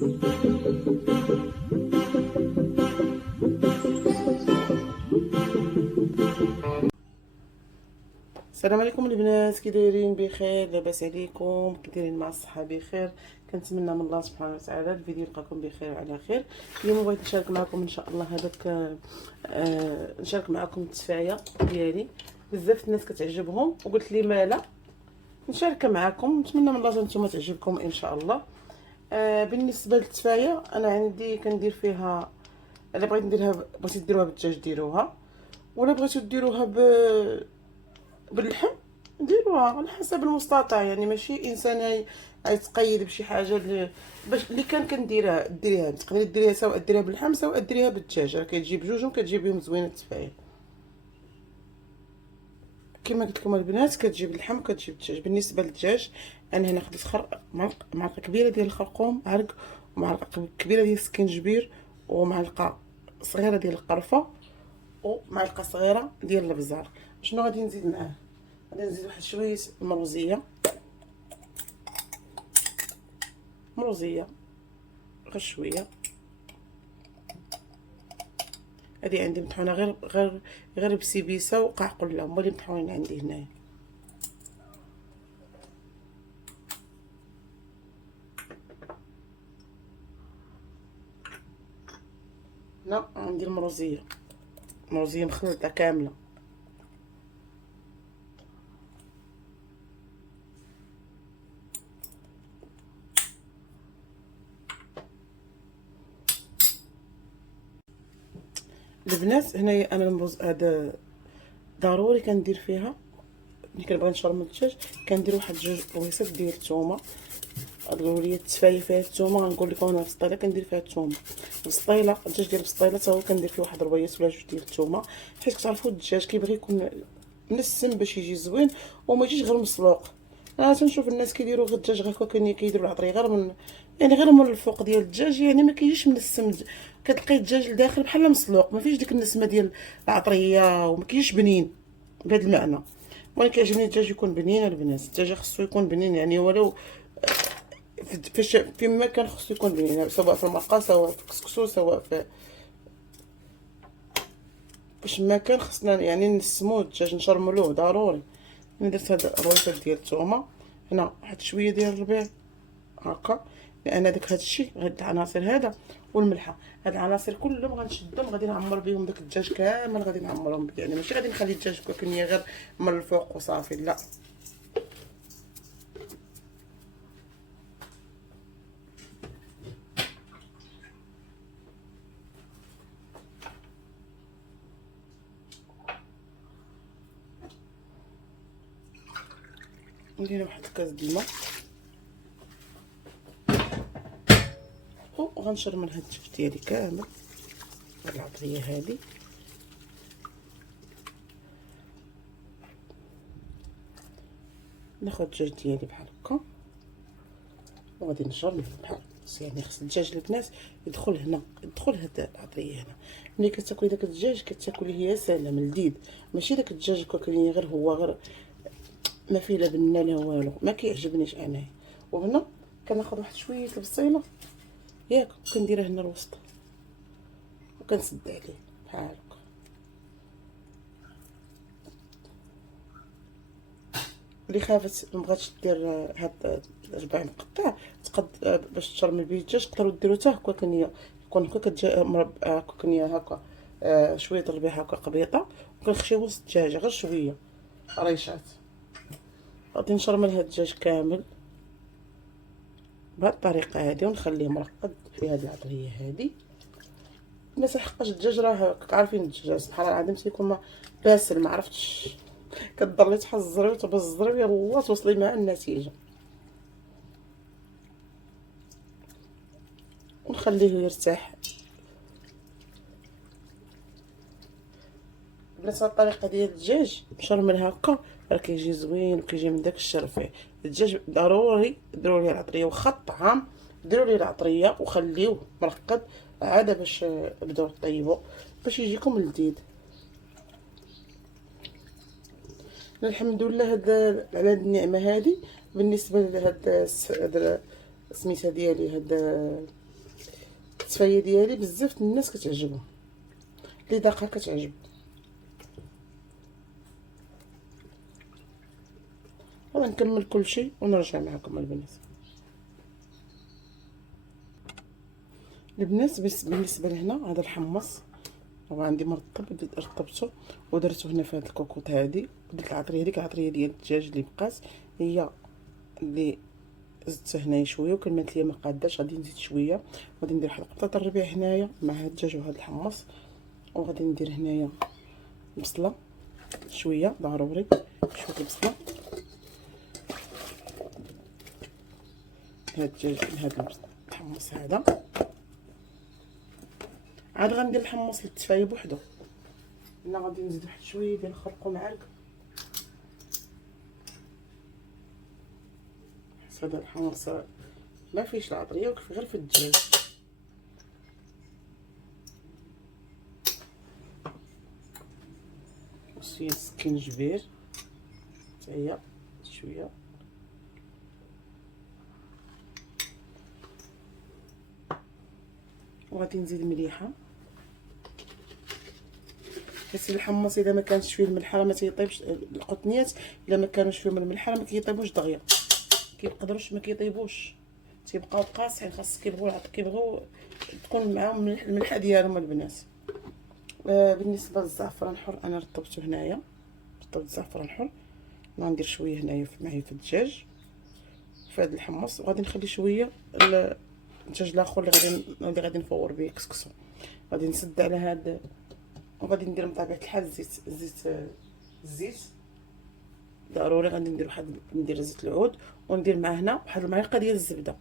السلام عليكم البنات، كي دايرين؟ بخير؟ لاباس عليكم؟ كي دايرين مع الصحه؟ بخير. كنتمنى من الله سبحانه وتعالى الفيديو يلقاكم بخير وعلى خير. اليوم بغيت نشارك معكم ان شاء الله هذاك نشارك معكم التفايه ديالي. بزاف الناس كتعجبهم وقلت لي مالا نشاركها معكم، نتمنى من الله نتوما تعجبكم ان شاء الله. بالنسبه للتفايه انا عندي كندير فيها، الا بغيت نديرها بغيتي ديروها بالدجاج ديروها، ولا بغيتو ديروها باللحم ديروها على حسب المستطاع. يعني ماشي انسان يتقيد بشي حاجه باش اللي كنديرها ديريها، تقدري ديريها سواء ديريها باللحم سواء ديريها بالدجاج، راه كتجي بجوجهم كتجي بهم زوينه التفايه. كما قلت لكم البنات كتجي باللحم وكتجي بالدجاج. بالنسبه للدجاج انا هنا خديت معلقه كبيره ديال الخرقوم عرق، ومعلقه كبيره ديال السكنجبير، ومعلقه صغيره ديال القرفه، ومعلقه صغيره ديال الابزار. شنو غادي نزيد معاه؟ غادي نزيد واحد شويه مروزيه غير شويه. هادي عندي مطحونه غير بسيبيسه وقعقله، هما اللي مطحونين عندي هنايا. هنا عندي المروزيه مخلطه كامله. البنات هنايا انا المروز هذا ضروري كندير فيها، ملي كنبغي نشرمل الدجاج كندير واحد جوج بويصات ديال الثومه. قالوا لي التفايه فيها الثومه، غنقول لكم انا في السطيله كندير فيها الثومه. السطيله الدجاج ديال السطيله تا هو كندير فيه واحد ربيات ولا جوج ديال الثومه، حيت كتعرفوا الدجاج كيبغي يكون منسم باش يجي زوين وما يجيش غير مسلوق. انا تنشوف الناس كيديروا غير الدجاج هكا كيديروا العطريه غير من يعني غير من الفوق ديال الدجاج، يعني ما كيجيش منسم. كتلقاي الدجاج لداخل بحال مسلوق، ما فيش ديك النسمه ديال العطريه وما كيجيش بنين بهذا المعنى. وانا كيعجبني الدجاج يكون بنين البنات، الدجاج خصو يكون بنين يعني ولو فيما كان خصو يكون بنين، سواء في المرقه سواء في الكسكسو سواء في باش ما كان خصنا يعني نسمو الدجاج نشرملوه ضروري. انا درت هاد الرويصات ديال الثومه، هنا واحد شويه ديال الربيع هكا، لان داك هادشي هاد العناصر هذا والملحه، هاد العناصر كلهم غنشدهم غادي نعمر بهم داك الدجاج كامل، غادي نعمرهم به. يعني ماشي غادي نخلي الدجاج كميه غير من الفوق وصافي، لا. ندير واحد كاس د الماء وغنشرمل هاد الدجاج ديالي كامل. هاد العطريه هادي ناخد الدجاج ديالي بحال هكا وغادي نشرمل بحال يعني خص الدجاج البنات يدخل هنا، يدخل هاد العطريه هنا. ملي كتاكلي داك الدجاج كتاكليه يا سلام لذيذ، ماشي داك الدجاج كاكليني غير هو غير ما فيه لا بنه لا والو، ما كيعجبنيش انايا. وهنا كناخذ واحد شويه البصيله ياك كنديرها هنا الوسط وكنسد عليه بحال هكا. اللي خافت مبغاتش دير هاد 4 مقطع تقد باش تشرمل بيه الدجاج تقدروا ديروا حتى هكا كنيه، يكون هكا كتجا مربع هكا كنيه هكا، شويه الربيع هكا قبيطه، وكنخشيو وسط الدجاجه غير شويه ريشات. غادي نشرمل هاد الدجاج كامل بهاد الطريقه هادي ونخليه مرقد في هاد العطريه هادي. ما تحقاش الدجاج راه عارفين الدجاج سبحان الله العظيم تيكون باسل، ما عرفتش كتضري تحزري وتبزري يلاه توصلي مع النتيجه. ونخليه يرتاح. بنفس الطريقه ديال الدجاج مشرمل هكا راه كيجي زوين وكيجي من داك الشرفيه. الدجاج ضروري ديروا ليه العطريه، واخا الطعام ديروا ليه العطريه وخليوه مرقد عاد باش بداو طيبوا باش يجيكم لذيذ. الحمد لله على هاد النعمه هادي. بالنسبه لهاد سميتها ديالي هاد التفايه ديالي بزاف الناس كتعجبهم، اللي داقها كتعجب. غنكمل كلشي ونرجع معكم البنات. البنات بالنسبه لهنا هذا الحمص هو عندي مرطب، رطبته ودرته هنا في هذه الكوكوط هذه، وديك العطريه ديال الدجاج اللي بقات هي اللي زدتها هنايا شويه، وكلمات ليا ما قاداش غادي نزيد شويه. غادي ندير واحد قطعه الربيع هنايا مع هاد الدجاج وهاد الحمص، وغادي ندير هنايا بصله شويه ضروري، شويه البصله هاد الدجاج هاد الحمص هذا. عاد غندير الحمص للتفايه بوحدو. هنا غادي نزيد واحد شويه ديال الخرقوم معلقه. هذا الحمص ما فيهش العطريه وكيف غير في الدجاج. وشويه سكينجبير حتى هي شويه، وغادي نزيد مليحه حيت الحمص اذا ما كانش فيه الملح راه ما تيطيبش. القطنيات الا ما كانوش فيهم الملح راه ما كيطيبوش دغيا، كيقدروش ما كيطيبوش، تيبقاو قاصحين. خاص كيبغيو تكون معاهم الملحه ديالهم البنات. بالنسبه للزعفران الحر انا رطبته هنايا، رطبت الزعفران الحر. غندير شويه هنايا معايا في الدجاج في هذا الحمص، وغادي نخلي شويه الدجاج الاخر اللي غادي نفور به كسكسو. غادي نسد على هذا، وغادي ندير من طبيعه الحال الزيت ضروري. غادي ندير زيت العود، وندير معاه هنا واحد المعلقه ديال الزبده.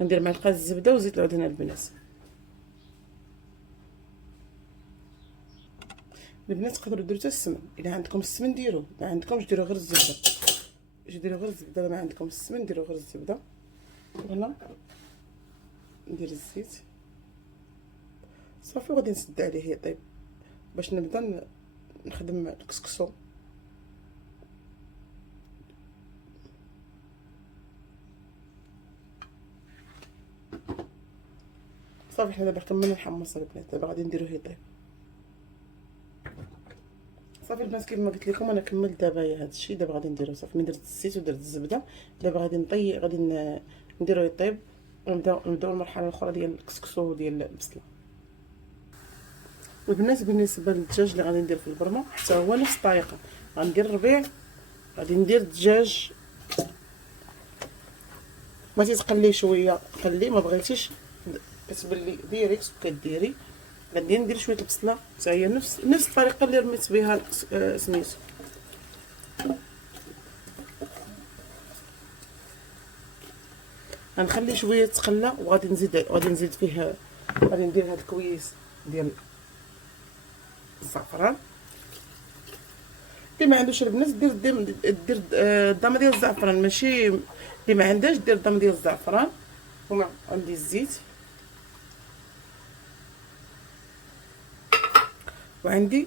غندير معلقه الزبده وزيت العود هنا البنات. البنات تقدروا ديروا حتى السمن، الا عندكم السمن ديروه، ما عندكمش ديروا غير الزبده. ديروا غير الزبده، ما عندكم السمن ديروا غير الزبده. هنا ندير الزيت صافي، وغادي نسد عليه يطيب باش نبدا نخدم الكسكسو. صافي حنا دابا كملنا الحمص البنات، دابا غادي نديروه يطيب. صافي البنات كيف ما قلت لكم انا كملت دابا هذا الشيء. دابا غادي نديرو صافي، من درت الزيت ودرت الزبده، دابا غادي نديرو يطيب، ونبداو المرحله الاخرى ديال الكسكسو ديال البصله. والبنات بالنسبه للدجاج اللي غادي ندير في البرمه حتى هو نفس الطريقه. غندير الربيع، غادي ندير الدجاج، ما تتقليه شويه قلي، ما بغيتيش كتبلي ديريكت كديري. غادي ندير شويه البصله حتى هي نفس الطريقه اللي رميت بها سميتو. غنخلي شويه تقلى، وغادي نزيد فيه، غادي ندير هاد الكويس ديال الزعفران. اللي ما عندوش البنات دير الضامه ديال الزعفران، ماشي اللي ما عندهاش دير الضامه ديال الزعفران. هنا عندي الزيت، وعندي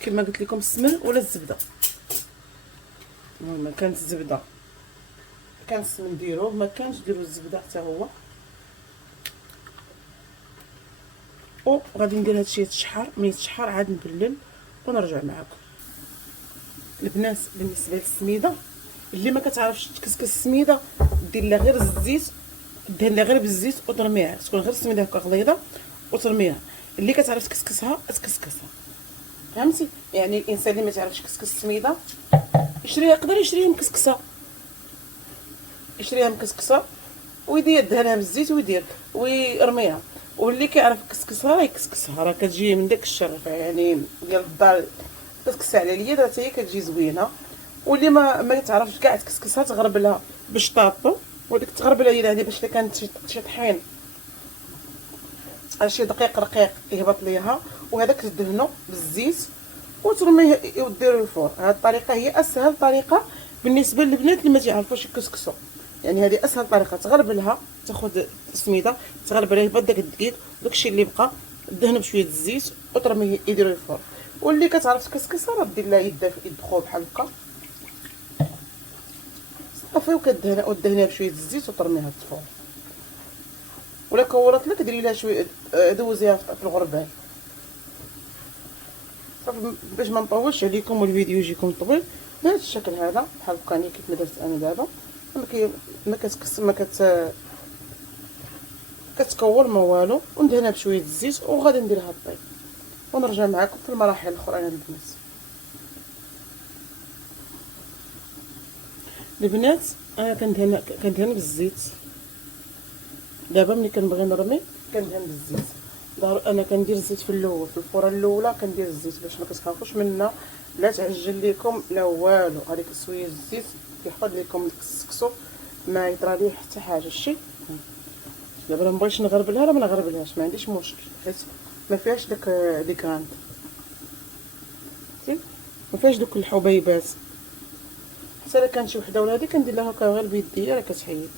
كما قلت لكم السمن ولا الزبده. ما كانت الزبده كان السمن ديروه، ما كانش ديروا الزبده حتى هو. وغادي ندير هادشي يتشحر، ملي يتشحر عاد نبلل ونرجع معكم البنات. بالنسبه للسميده، اللي ما كتعرفش تكسكس السميده دير لها غير الزيت، دهن لها غير بالزيت وترميها، تكون غير السميده هكا غليظه وترميها. اللي كتعرف تكسكسها تكسكسها، فهمتي؟ يعني الانسان اللي ما تعرفش يكسكس السميده يقدر يشريها مكسكسه، ويدير دهنها بالزيت ويرميها. واللي كيعرف يكسكسها راه يكسكسها، راه كتجي من داك الشرف يعني ديال الدار، كتكسها على اليد راه حتى هي كتجي زوينه. واللي ما تعرفش كاع تكسكسها تغربلها بالشطاطو، وديك تغربلها يعني باش الا كانت شي طحين شي دقيق رقيق يهبط ليها، وهذاك تدهنو بالزيت وترميه وديرو الفور. هذه الطريقه هي اسهل طريقه بالنسبه للبنات اللي ما تعرفوش يكسكسوا. يعني هذه اسهل طريقه، تغربلها، تاخذ السميده تغربلها يهبط داك الدقيق وداكشي اللي بقى، دهنو بشويه الزيت وترميه يديرو الفور. واللي كتعرف تكسكسها راه دير لها يد خو بحال هكا صافي، ودهنها بشويه الزيت وترميها الفور. ولا كورت لك ديري لها شويه دوزيها في الغربال صافي. باش ما نطولش عليكم والفيديو يجيكم طويل، بهذا الشكل هذا بحال هكا كيف ما درت انا دابا. ما كتكور ما والو، وندهنها بشويه الزيت وغادي نديرها الطيب ونرجع معكم في المراحل الاخرى. البنات انا كندهن بالزيت. دابا ملي كنبغي نرمي كندهن بالزيت. انا كندير الزيت في الاول، في الفوره الاولى كندير الزيت باش ما كتخافوش منها، لا تعجل لكم لا والو. هذيك شويه الزيت كيحفظ لكم الكسكسو، ما يطرى ليه حتى حاجه. شتي دابا ما بغيتش نغربلها راه ما نغربلهاش، ما عنديش مشكل، حيت ما فيهاش داك لي كراند، ما فيهاش دوك الحبيبات. حتى الا كانت شي وحده ولا هادي كندير لها هكا غير بيديا راه كتحيد.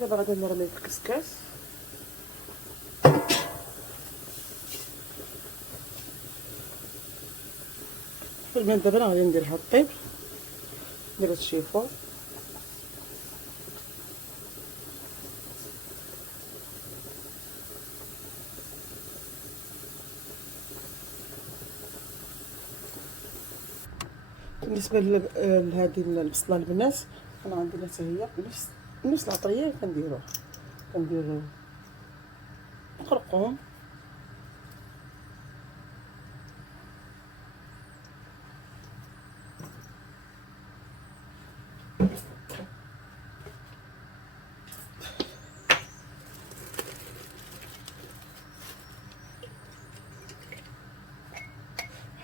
دابا غادي نرمي في الكسكاس. في الماء دابا غادي نديرها الطيب، ندير الشيفون بالنسبه لهذه البصله البنات. انا عندي حتى هي نفس العطريه اللي كندير خرقوم.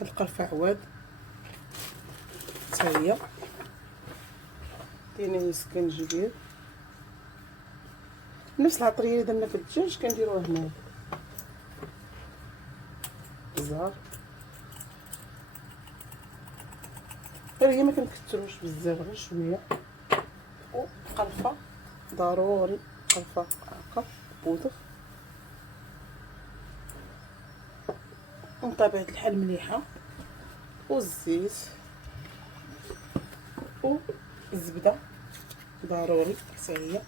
هاد القرفه عواد حتى هي كاينه السكنجبير، نفس العطريه اللي درنا في الدجاج كنديروها هنا. الزهر غير هي ما كنكثروش بزاف، غير شويه. وقرفه ضروري، قرفه هكا بودر، ونطابع الحل مليحه، والزيت والزبده ضروري حتى هي.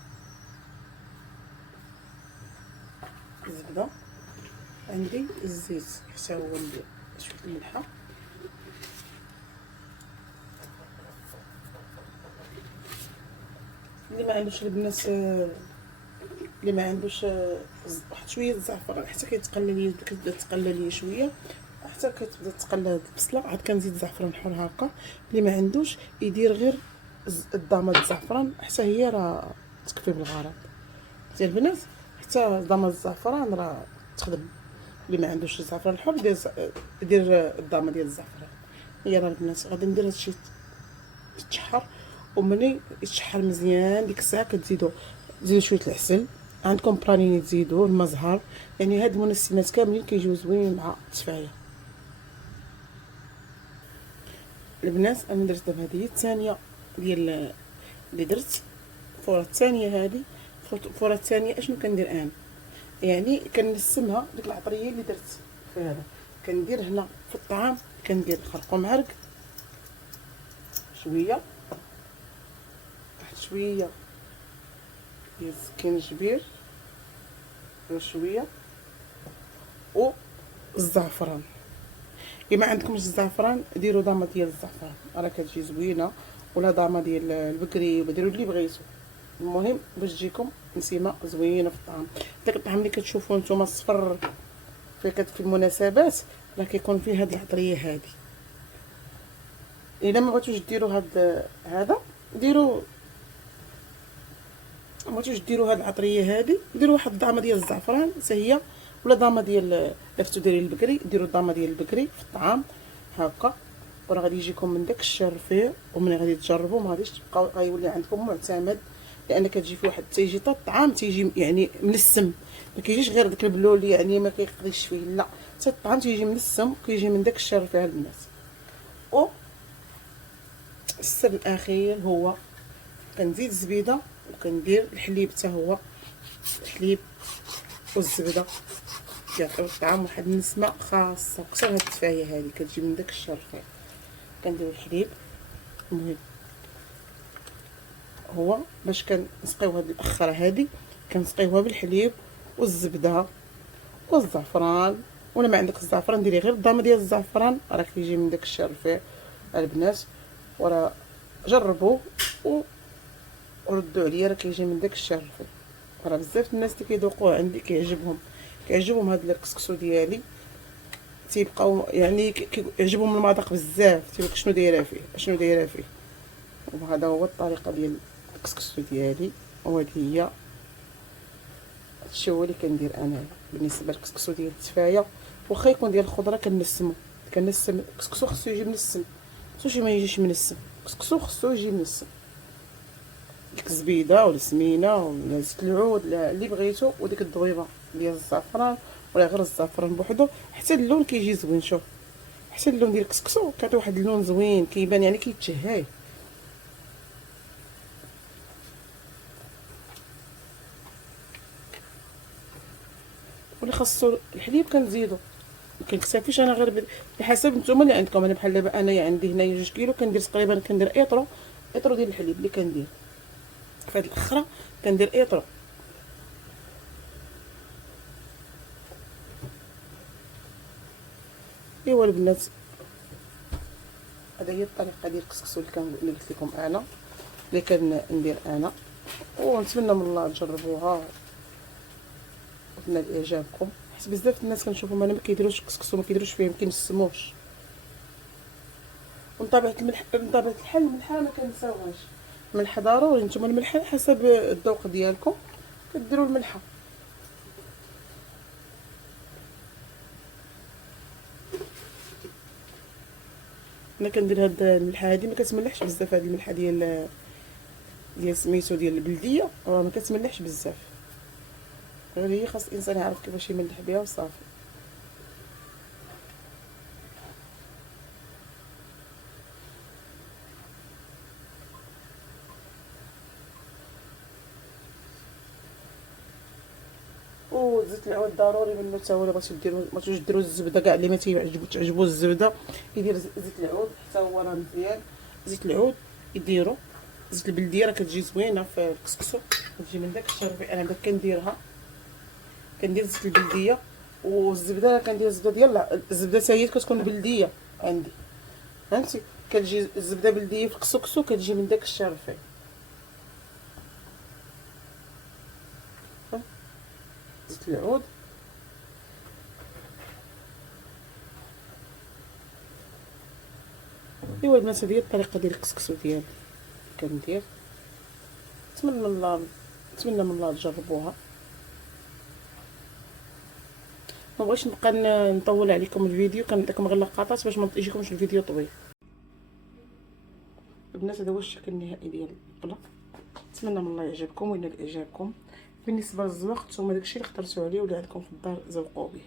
الزبده عندي، الزيت حتى هو ندير شويه الملحه. اللي ما عندوش البنات، اللي ما عندوش واحد شويه الزعفران حتى كتبدا تقلى ليا شويه، حتى كتبدا تقلى هاد البصله عاد كنزيد زعفران حر هكا. اللي ما عندوش يدير غير الضامه الزعفران حتى هي راه تكفي بالغرض ديال البنات. حتى ضامه الزعفران راه تخدم. اللي ما عندوش الزعفران الحر دير الضامه ديال الزعفران. هي راه البنات غادي ندير هادشي يتشحر، وملي يتشحر مزيان ديك الساعه كتزيدوا شويه العسل، عندكم برانيني تزيدوا الماء زهر. يعني هاد المنسمات كاملين كيجيو زوينين مع التفايه. البنات انا درت دابا هذه الثانيه ديال اللي درت الفوره الثانيه. هذه الفوره الثانيه اشنو كندير انا؟ يعني كنسمها ديك العطريه اللي درت في هذا. كندير هنا في الطعام كندير خرقوم معرق، شويه واحد شويه ديال السكينجبير، شويه والزعفران. الا ما عندكمش الزعفران ديروا ضامه ديال الزعفران راه كتجي زوينه، ولا ضامه ديال البكري، وديروا اللي بغيتو. المهم باش تجيكم نسيمه زوينه في الطعام. داك الطعام اللي كتشوفوه نتوما الصفر في المناسبات راه كيكون فيه هاد العطريه هادي. الا ما بغيتوش ديروا هذا ديروا، ما بغيتوش ديروا هاد العطريه هادي ديروا واحد الضامه ديال الزعفران حتى هي، ولا ضامه ديال لفتو ديري البكري، ديروا الضامه ديال البكري في الطعام هكا، وراه غادي يجيكم من داك الشرفيع. وملي غادي تجربوا ما غاديش تبقاو، غيولي عندكم معتمد، لان كتجي في واحد تيجي حتى الطعام تيجي يعني ملسم، ما كيجيش غير داك البلول يعني ما كيقضيش فيه، لا حتى الطعام تيجي ملسم، كيجي من داك الشرفيع البنات. و السر الاخير هو كنزيد الزبيده، وكندير الحليب حتى هو، الحليب والزبده كيعطيو الطعام واحد النسمه خاصه، خصوصا هاد التفايه هادي كتجي من داك الشرفيع. كنديرو الحليب. المهم هو باش كنسقيو هاد الاخره هادي كنسقيوها بالحليب والزبده والزعفران، ولا ما عندك الزعفران ديري غير الضامه ديال الزعفران، راه كيجي من داك الشرفيع البنات. وراه جربوا وردوا عليا، راه كيجي من داك الشرفيع. راه بزاف الناس اللي كيذوقوه عندي كيعجبهم هاد الكسكسو ديالي، تيبقاو يعني كيعجبهم المذاق بزاف، تيقولك شنو دايره فيه. وهذا هو الطريقه ديال الكسكسو ديالي، وهذه هي هادشي هو اللي كندير انا بالنسبه للكسكسو ديال التفايه. واخا يكون ديال الخضره كنسم الكسكسو خصو يجي منسم، خصوش ما يجيش منسم. الكسكسو خصو يجي منسم، ديك الزبيده ولا السمينه ولا زيت العود اللي بغيتو، وديك الضويبه ديال الزعفران ولا غير الزعفران بوحدو، حتى اللون كيجي زوين. شوف حتى اللون ديال الكسكسو كيعطي واحد اللون زوين، كيبان يعني كيتشهاي. واللي خاصو الحليب كنزيدو، ما كنكتفيش انا غير بحسب نتوما اللي عندكم. انا بحال دابا انايا عندي هنايا 2 كيلو، كندير تقريبا ايطرو ديال الحليب اللي كندير. فهاد الاخرى كندير ايطرو. ايوا البنات، هذا هي الطريقه ديال الكسكسو اللي قلت لكم انا، اللي كندير انا. ونتمنى من الله تجربوها وتنال اعجابكم، حيت بزاف الناس كنشوفهم انا ما كيديروش الكسكسو، ما كيديروش فيه، ما كينسموش. ومن طبيعه الحال الملحه ما كنساوهاش، الملح ضروري. نتوما الملح حسب الذوق ديالكم كديروا الملحه. انا كندير هاد الملحه هادي ما كتملحش بزاف. هاد الملحه ديال سميتو ديال البلديه راه ما كتملحش بزاف، غير هي خاص الانسان يعرف كيفاش يملح بها وصافي. وزيت العود ضروري منه حتى هو. بغيتو ديروا ما ديروا الزبده كاع اللي ما تعجبو الزبده يدير زيت العود حتى هو راه مزيان. زيت العود يديروا، زيت البلديه راه كتجي زوينه في الكسكسو، كتجي من داك الشرفي. انا داك كندير زيت البلديه. والزبده كندير الزبده ديال الزبده حتى هي كتكون بلديه عندي، فهمتي. كتجي الزبده بلديه في الكسكسو كتجي من داك الشرفي. زيت العود ايوا البنات، هذه هي الطريقه ديال الكسكسو ديالي كندير. نتمنى من الله تجربوها. ما بغيتش نبقى نطول عليكم الفيديو، كنعطيكم غير لقطات باش ما يجيكمش الفيديو طويل. البنات هذا هو الشكل النهائي ديال البلا. نتمنى من الله يعجبكم وينال اعجابكم. بالنسبه للذوق نتوما داكشي اللي اخترتو عليه واللي عندكم في الدار ذوقوا به.